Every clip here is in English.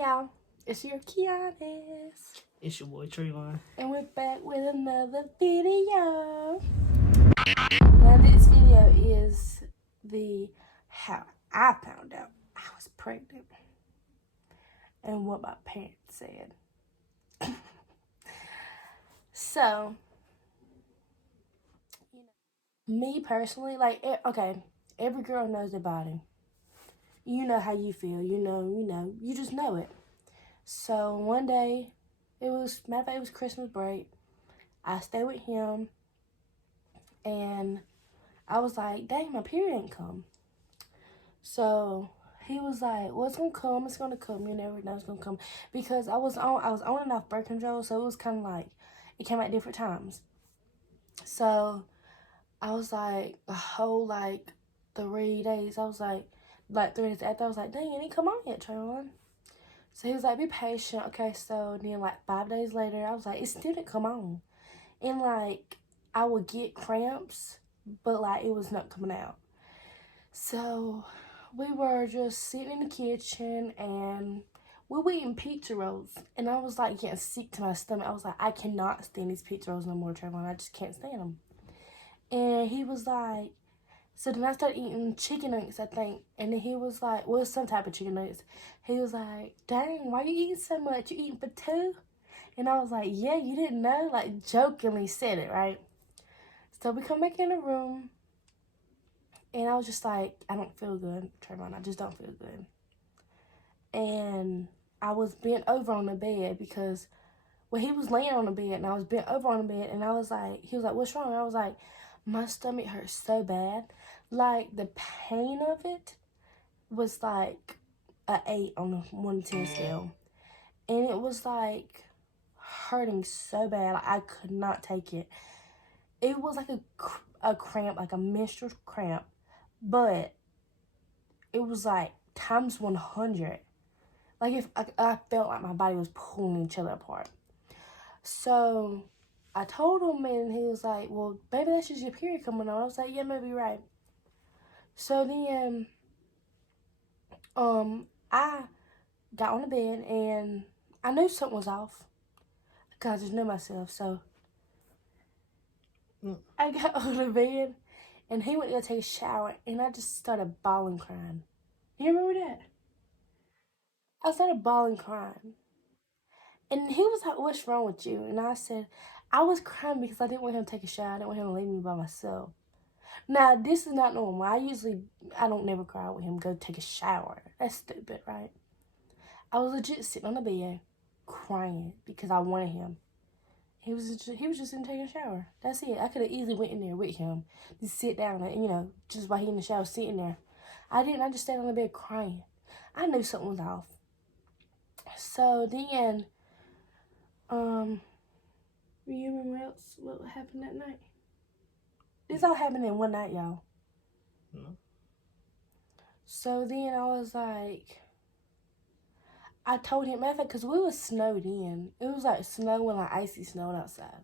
y'all, it's your Kianis. It's your boy Trayvon. And we're back with another video. Now this video is how I found out I was pregnant and what my parents said. So, me personally, every girl knows their body. You know how you feel, you just know it. So one day, it was Christmas break. I stayed with him, and I was like, dang, my period ain't come. So he was like, well, it's gonna come, you never know it's gonna come. Because I was on and off birth control, so it was kind of like, it came at different times. So I was like, a whole 3 days, I was like 3 days after, I was like, dang, it ain't come on yet, Trayvon. So he was like, be patient. Okay, so then 5 days later, I was like, it still didn't come on. And I would get cramps, but it was not coming out. So we were just sitting in the kitchen and we were eating pizza rolls. And I was getting sick to my stomach. I was like, I cannot stand these pizza rolls no more, Trayvon. I just can't stand them. And he was like, so then I started eating chicken nuggets, I think. And then he was like, well, some type of chicken nuggets. He was like, dang, why you eating so much? You eating for two? And I was like, yeah, you didn't know? Jokingly said it, right? So we come back in the room. And I was just like, I don't feel good, Trayvon. I just don't feel good. And I was bent over on the bed because, he was laying on the bed. And I was bent over on the bed. And I was like, he was like, what's wrong? And I was like, my stomach hurts so bad. The pain of it was an 8 on a 1 to 10 scale. And it was hurting so bad. I could not take it. It was a cramp, a menstrual cramp. But it was times 100. If I felt like my body was pulling each other apart. So I told him, and he was like, well, baby, that's just your period coming on. I was like, yeah, maybe you're right. So then, I got on the bed, and I knew something was off. Because I just knew myself, so I got on the bed, and he went to go take a shower, and I just started bawling, crying. You remember that? I started bawling, crying. And he was like, what's wrong with you? And I said, I was crying because I didn't want him to take a shower. I didn't want him to leave me by myself. Now, this is not normal. I don't never cry with him go take a shower. That's stupid, right? I was legit sitting on the bed crying because I wanted him. He was just in taking a shower. That's it. I could have easily went in there with him. Just sit down and, just while he in the shower sitting there. I didn't. I just stayed on the bed crying. I knew something was off. So then, you remember what happened that night? This all happened in one night, y'all. No. So then I was like, I told him, matter of fact, because we was snowed in. It was snowing, icy snow outside.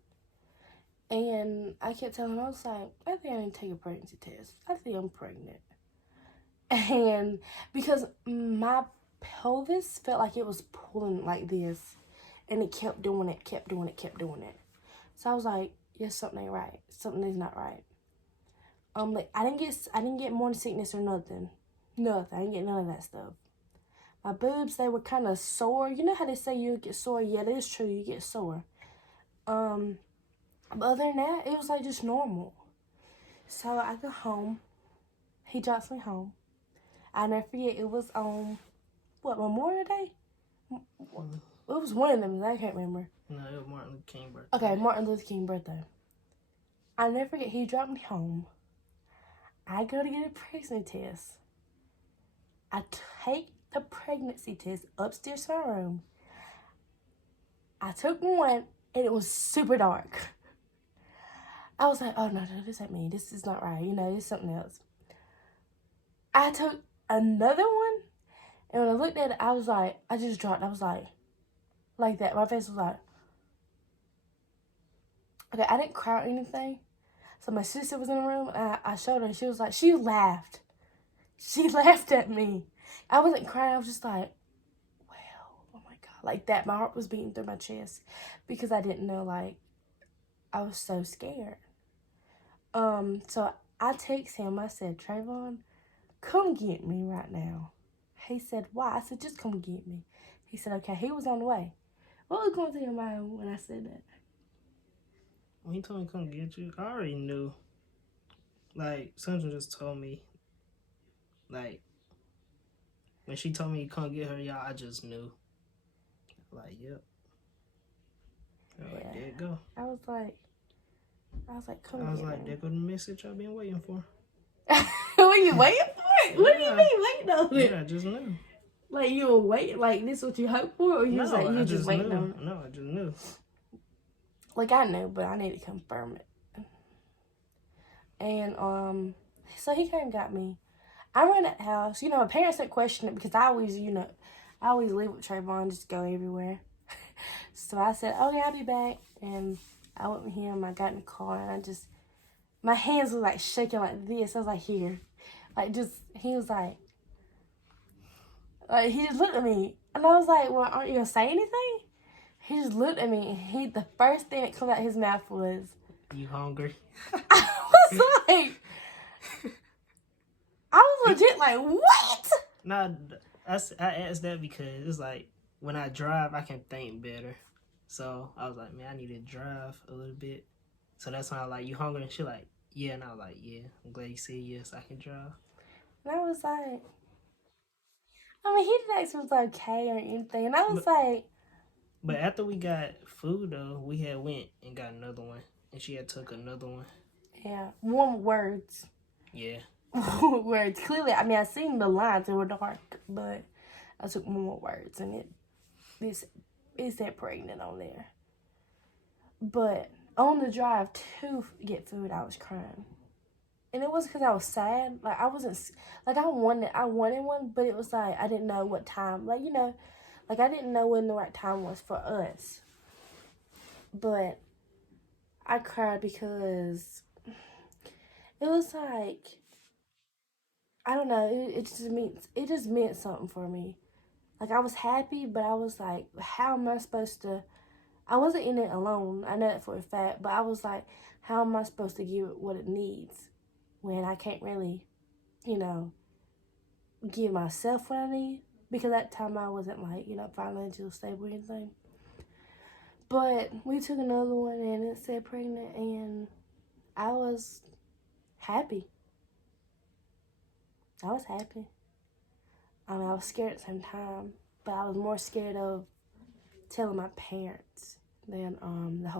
And I kept telling him, I was like, I think I need to take a pregnancy test. I think I'm pregnant. And because my pelvis felt like it was pulling like this. And it kept doing it. So I was like, yes, something ain't right. Something is not right. I didn't get morning sickness or nothing. Nothing. I didn't get none of that stuff. My boobs, they were kind of sore. You know how they say you get sore? Yeah, that is true. You get sore. But other than that, it was just normal. So I go home. He drops me home. I'll never forget. It was on Memorial Day? It was one of them. I can't remember. No, it was Martin Luther King birthday. Okay, Martin Luther King birthday. I'll never forget. He dropped me home. I go to get a pregnancy test. I take the pregnancy test upstairs to my room. I took one, and it was super dark. I was like, oh, no, this ain't me. This is not right. This is something else. I took another one, and when I looked at it, I was like, I just dropped. I was like that. My face was like, okay, I didn't cry or anything. So my sister was in the room, and I showed her, and she laughed. She laughed at me. I wasn't crying. I was just like, well, like that. My heart was beating through my chest because I didn't know, like, I was so scared. So I text him. I said, Trayvon, come get me right now. He said, why? I said, just come get me. He said, okay. He was on the way. What was going through your mind when I said that? When he told me to come get you, I already knew. Like, Sandra just told me, like, when she told me to come get her, y'all, I just knew. Like, yep. Like, there you go. I was like, come I was get like, me. there go the message I've been waiting for. What you waiting for it? What do you Yeah. mean waiting on it? Yeah, I just knew. Like, you were waiting, like, this what you hoped for? Or you was like, you I just waiting knew. on it? No, I just knew. Like, I knew, but I need to confirm it. And, so he came and got me. I ran that house. You know, my parents didn't question it because I always, you know, I always leave with Trayvon, just go everywhere. So I said, okay, I'll be back. And I went with him. I got in the car and my hands were like shaking like this. I was like, here. Like, he was like, he just looked at me. And I was like, well, aren't you going to say anything? He just looked at me and the first thing that came out of his mouth was, You hungry? I was legit like, what? Nah, I asked that because it's like, when I drive, I can think better. So I was like, man, I need to drive a little bit. So that's when I was like, you hungry? And she like, yeah. And I was like, yeah, I'm glad you said yes, I can drive. And I was like, I mean, he didn't ask if it was okay or anything. And I was like, but after we got food, though, we had went and got another one. And she had took another one. yeah, warm words. Yeah. Words. Clearly, I mean, I seen the lines, they were dark, but I took more words and it said pregnant on there. But on the drive to get food, I was crying. And it wasn't because I was sad. Like, I wasn't, like, I wanted one, but it was like, I didn't know what time. Like, you know, like, I didn't know when the right time was for us. But I cried because it was like, I don't know, it just meant something for me. Like, I was happy, but I was like, how am I supposed to, I wasn't in it alone, I know that for a fact, but I was like, how am I supposed to give it what it needs when I can't really, you know, give myself what I need? Because at that time I wasn't like, you know, financially stable or anything. But we took another one and it said pregnant and I was happy. I was happy. I mean, I was scared at the same time, but I was more scared of telling my parents than the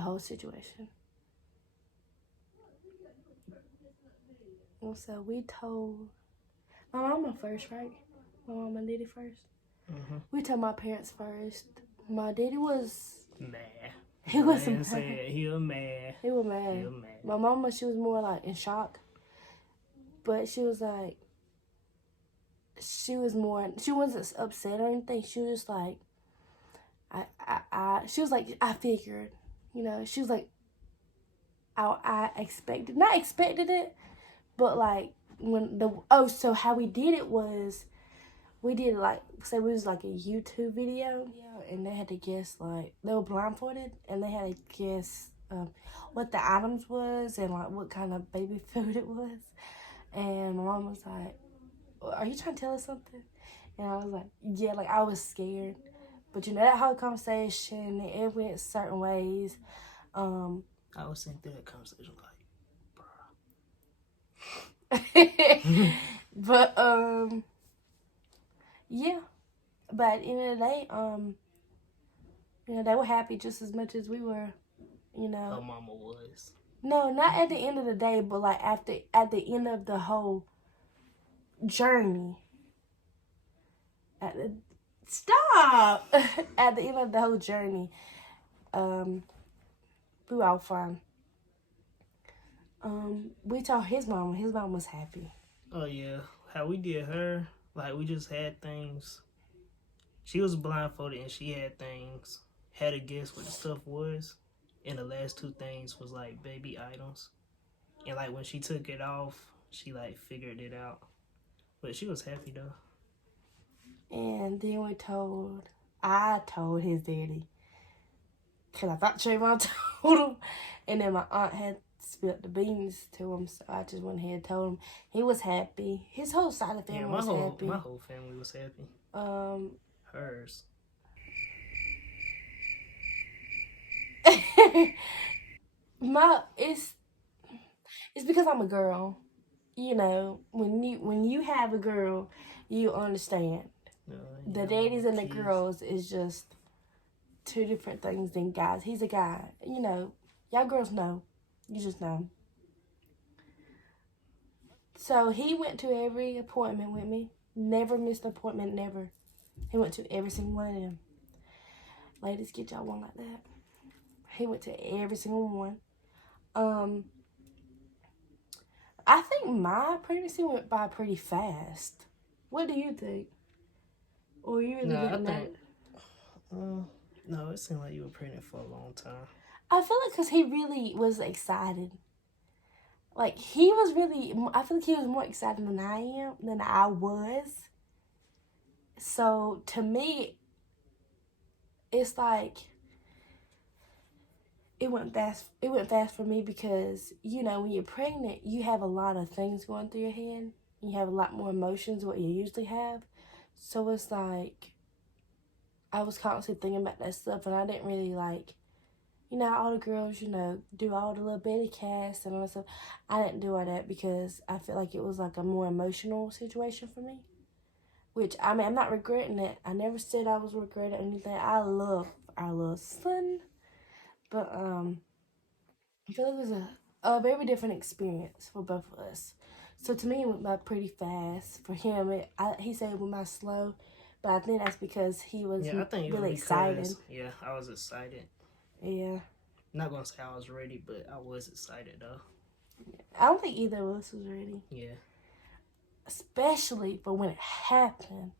whole situation. And so we told my mama first, right? My mama and daddy first. Mm-hmm. We told my parents first. My daddy was mad. He was mad. He was mad. He was mad. He was mad. My mama, she was more like in shock, but she was like, she wasn't upset or anything. She was just like, she was like, I figured, you know, she was like, I not expected it, but like so how we did it was, we did like, say we was like a YouTube video, and they had to guess, like, they were blindfolded, and they had to guess what the items was, and like what kind of baby food it was, and my mom was like, are you trying to tell us something? And I was like, yeah, like, I was scared. But, you know, that whole conversation, it went certain ways. I was sitting through that conversation like, But, yeah. But at the end of the day, you know, they were happy just as much as we were, you know. her mama was. No, not at the end of the day, but, like, at the end of the whole journey. Stop! At the end of the whole journey, we were all fine. We told his mom was happy. Oh yeah, how we did her, like, we just had things. She was blindfolded and she had things, had to guess what the stuff was, and the last two things was like baby items. And like when she took it off, she like figured it out. But she was happy though. And then I told his daddy. Because I thought Trayvon told him. And then my aunt had spilled the beans to him, so I just went ahead and told him. He was happy. His whole side of the family was happy. My whole family was happy. Hers. It's because I'm a girl. You know, when you have a girl, you understand. The daddies and the girls is just two different things than guys. He's a guy. You know, y'all girls know. You just know. So he went to every appointment with me. Never missed an appointment, never. He went to every single one of them. Ladies, get y'all one like that. He went to every single one. I think my pregnancy went by pretty fast. What do you think? Or you really didn't know? No, it seemed like you were pregnant for a long time. I feel like because he really was excited. Like, he was really, I feel like he was more excited than I was. So, to me, it's like, it went fast for me because, you know, when you're pregnant, you have a lot of things going through your head. You have a lot more emotions than what you usually have. So it's like, I was constantly thinking about that stuff, and I didn't really like, you know, all the girls, you know, do all the little baby casts and all that stuff. I didn't do all that because I feel like it was like a more emotional situation for me. Which, I mean, I'm not regretting it. I never said I was regretting anything. I love our little son. But, I feel like it was a very different experience for both of us. So, to me, it went by pretty fast. For him, he said it went by slow. But I think that's because he was really excited. Yeah, I was excited. Yeah. I'm not going to say I was ready, but I was excited, though. I don't think either of us was ready. Yeah. Especially for when it happened.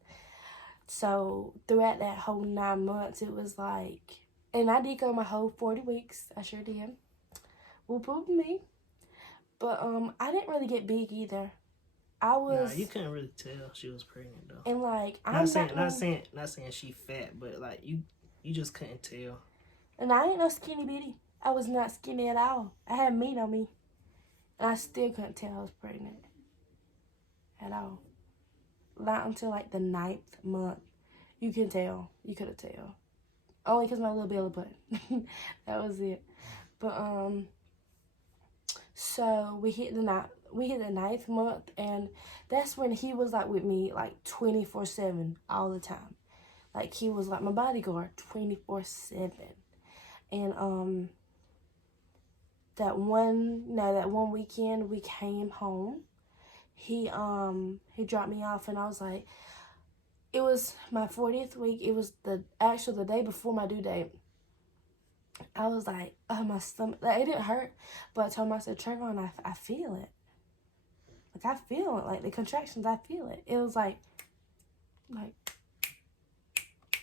So, throughout that whole 9 months, it was like... And I did go my whole 40 weeks. I sure did. Whoop whoop me. But I didn't really get big either. Nah, you couldn't really tell she was pregnant though. And like not saying she fat, but like you just couldn't tell. And I ain't no skinny bitty. I was not skinny at all. I had meat on me. And I still couldn't tell I was pregnant. At all. Not until like the 9th month. You can tell. You could have tell. Only because my little belly button. That was it. But so we hit the 9th month, and that's when he was like with me like 24/7 all the time. Like he was like my bodyguard 24/7. And that one weekend we came home. He dropped me off, and I was like, it was my 40th week. It was the day before my due date. I was like, oh, my stomach, like, it didn't hurt, but I told him, I said, Trayvon, I feel it. Like, I feel it. Like, the contractions, I feel it. It was like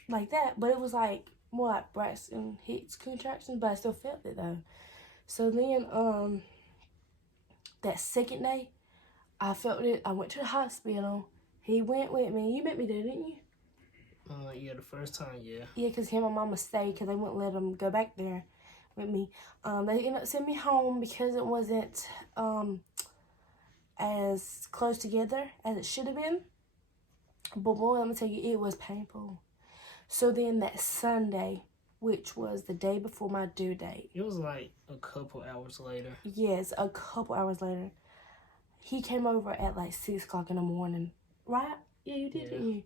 that, but it was like more like breast and hips contractions, but I still felt it though. So then, that second day, I felt it. I went to the hospital. He went with me. You met me there, didn't you? Yeah, the first time, yeah. Yeah, because him and Mama stayed because they wouldn't let him go back there with me. They ended up sending me home because it wasn't as close together as it should have been. But boy, let me tell you, it was painful. So then that Sunday, which was the day before my due date. It was like a couple hours later. Yes, a couple hours later. He came over at like 6 o'clock in the morning. Right? Yeah, you did, didn't you?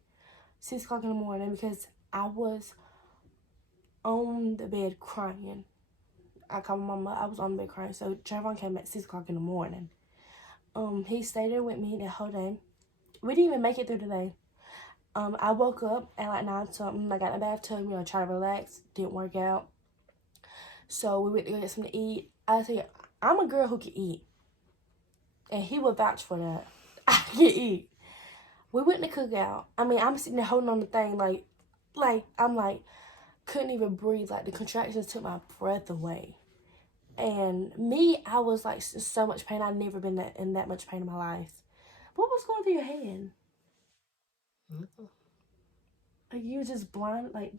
6 o'clock in the morning because I was on the bed crying. I called my mama. I was on the bed crying. So Trayvon came at 6 o'clock in the morning. He stayed there with me the whole day. We didn't even make it through the day. I woke up at like 9 something. I got in the bathtub, tried to relax. Didn't work out. So we went to go get something to eat. I said, I'm a girl who can eat. And he would vouch for that. I can eat. We went to cookout. I mean, I'm sitting there holding on the thing like I'm like, couldn't even breathe. Like the contractions took my breath away. And me, I was like in so much pain. I'd never been in that much pain in my life. What was going through your head? Like, you were just blindsided?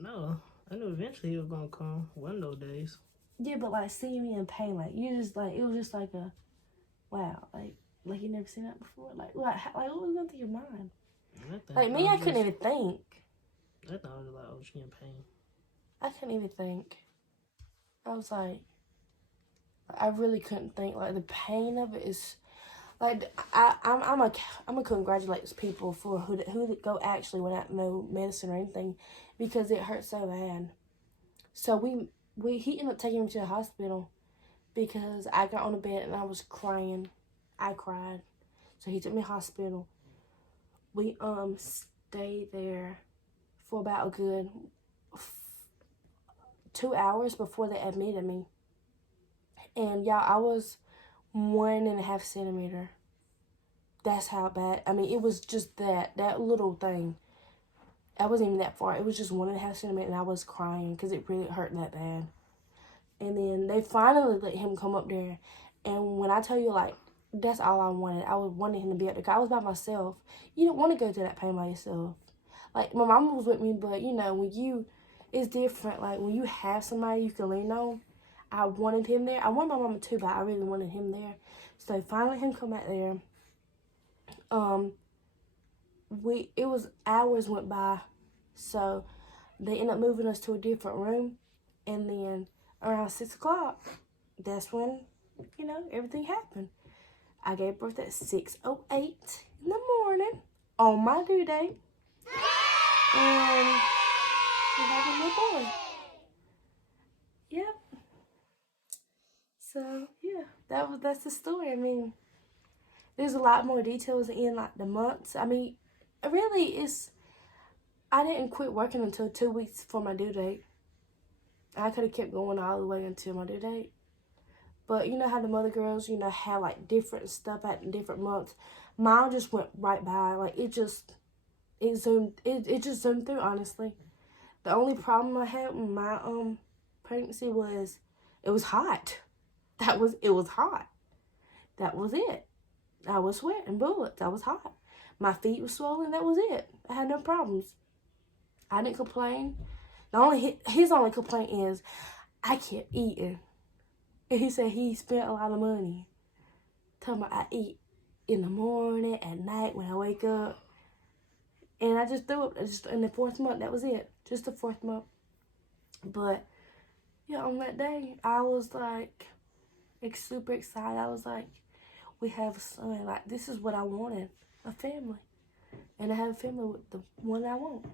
No, I knew eventually he was gonna come one of those days. Yeah, but, like, seeing me in pain, like, you just, like, it was just like a, wow, like you never seen that before? Like, what was going through your mind? Like, me, I couldn't even think. I thought it was like, oh, she in pain. I couldn't even think. I was like, I really couldn't think. Like, the pain of it is, like, I'm gonna congratulate people for who go actually without no medicine or anything, because it hurt so bad. So he ended up taking me to the hospital because I got on the bed and I was crying. I cried. So he took me to the hospital. We stayed there for about a good 2 hours before they admitted me. And y'all, I was 1.5 centimeter. That's how bad. I mean, it was just that little thing. I wasn't even that far. It was just 1.5 centimeter, and I was crying because it really hurt that bad. And then they finally let him come up there. And when I tell you, like, that's all I wanted. I wanted him to be up there. I was by myself. You don't want to go through that pain by yourself. Like, my mama was with me, but, you know, it's different. Like, when you have somebody you can lean on, I wanted him there. I wanted my mama too, but I really wanted him there. So finally him come out there. It was hours went by, so they ended up moving us to a different room, and then around 6 o'clock, that's when, you know, everything happened. I gave birth at 6:08 in the morning on my due date, and we have a little boy. Yep. So yeah, that's the story. I mean, there's a lot more details in, like, the months. I mean, really, I didn't quit working until 2 weeks for my due date. I could have kept going all the way until my due date. But you know how the mother girls, you know, have, like, different stuff at different months. Mine just went right by. Like, it just zoomed through, honestly. The only problem I had with my pregnancy was it was hot. It was hot. That was it. I was sweating bullets. I was hot. My feet were swollen. That was it. I had no problems. I didn't complain. His only complaint is I kept eating. And he said he spent a lot of money. Talking about I eat in the morning, at night, when I wake up. And I just threw up just in the 4th month. That was it. Just the 4th month. But yeah, on that day, I was like super excited. I was like, we have a son. Like, this is what I wanted. A family. And I have a family with the one I want.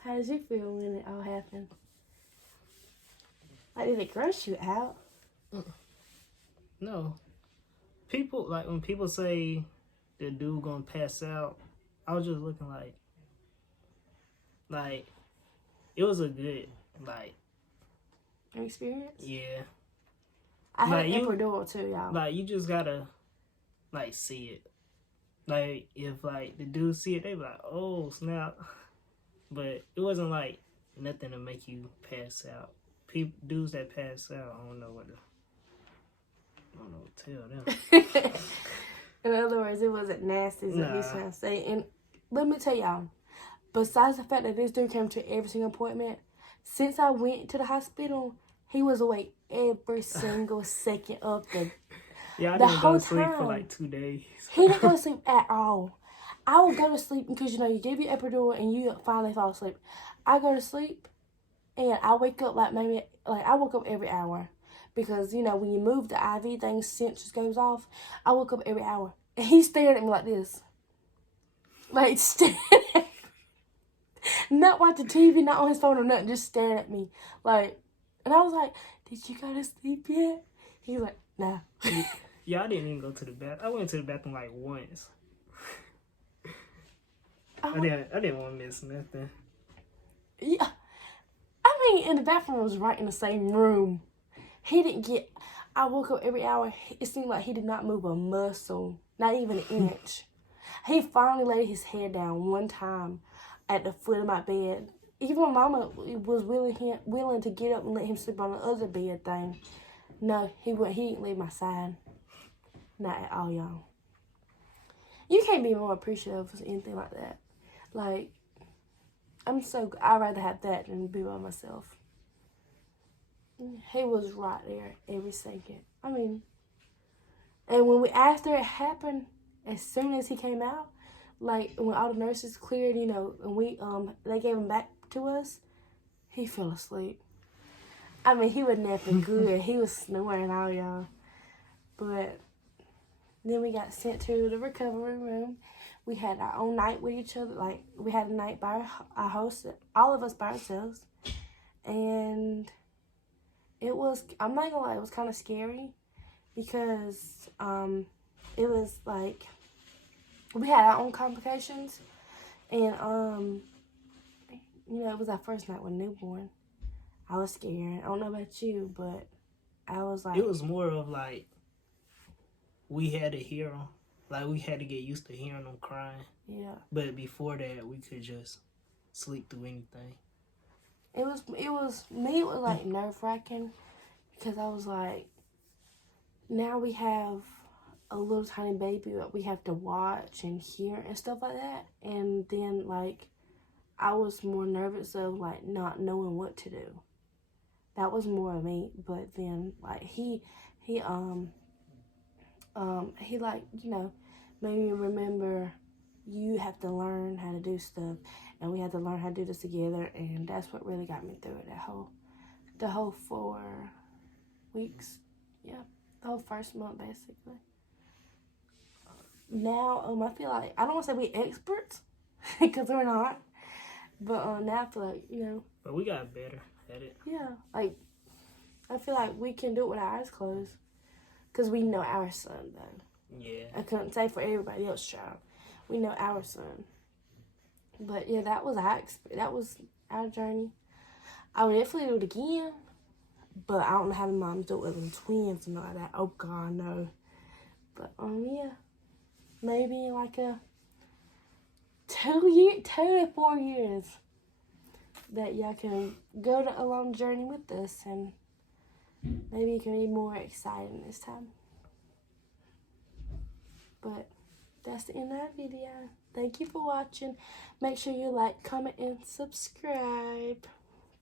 How did you feel when it all happened? Like, did it gross you out? No. People, like, when people say the dude gonna pass out, I was just looking like, it was a good, like, experience? Yeah. I had an epidural too, y'all. Like, you just gotta, like, see it. Like, if, like, the dude see it, they be like, oh, snap. But it wasn't, like, nothing to make you pass out. Dudes that pass out, I don't know what to tell them. In other words, it wasn't nasty, is what he's trying to say. And let me tell y'all, besides the fact that this dude came to every single appointment, since I went to the hospital, he was awake every single second of the Yeah, I didn't go to sleep for like 2 days. He didn't go to sleep at all. I would go to sleep because, you know, you give you epidural and you finally fall asleep. I go to sleep and I wake up I woke up every hour. Because, you know, when you move the IV thing, sensors goes off. I woke up every hour. And he stared at me like this. Like, staring at me. Not watching TV, not on his phone or nothing. Just staring at me. Like, and I was like, did you go to sleep yet? He was like, nah. Yeah, I didn't even go to the bathroom. I went to the bathroom like once. I didn't want to miss nothing. Yeah. I mean, and the bathroom was right in the same room. I woke up every hour. It seemed like he did not move a muscle, not even an inch. He finally laid his head down one time at the foot of my bed. Even my mama was willing to get up and let him sleep on the other bed thing. No, he didn't leave my side. Not at all, y'all. you can't be more appreciative of anything like that. Like, I'd rather have that than be by myself. He was right there every second. I mean, and after it happened, as soon as he came out, like when all the nurses cleared, you know, and they gave him back to us, he fell asleep. I mean, he was napping good. He was snoring out, y'all. But then we got sent to the recovery room. We had our own night with each other. Like, we had a night by our host, all of us by ourselves. And it was, I'm not gonna lie, it was kind of scary because it was like, we had our own complications. And, you know, it was our first night with newborn. I was scared. I don't know about you, but I was like... It was more of like, we had to hear them. Like, we had to get used to hearing them crying. Yeah. But before that, we could just sleep through anything. It was like nerve-wracking because I was like, now we have a little tiny baby that we have to watch and hear and stuff like that. And then, like, I was more nervous of, like, not knowing what to do. That was more of me. But then, like, he like, you know, made me remember you have to learn how to do stuff, and we had to learn how to do this together, and that's what really got me through it. The whole 4 weeks, yeah, the whole first month basically. Now, I feel like, I don't want to say we experts, because we're not, but now I feel like, you know. But we got better at it. Yeah, like, I feel like we can do it with our eyes closed, because we know our son, though. Yeah. I couldn't say for everybody else, child. We know our son. But yeah, that was our journey. I would definitely do it again, but I don't know how the moms do it with them twins and all that. Oh God, no. But yeah, maybe in like a 2 to 4 years that y'all can go a long journey with us, and maybe it can be more exciting this time. But that's the end of that video. Thank you for watching. Make sure you like, comment, and subscribe.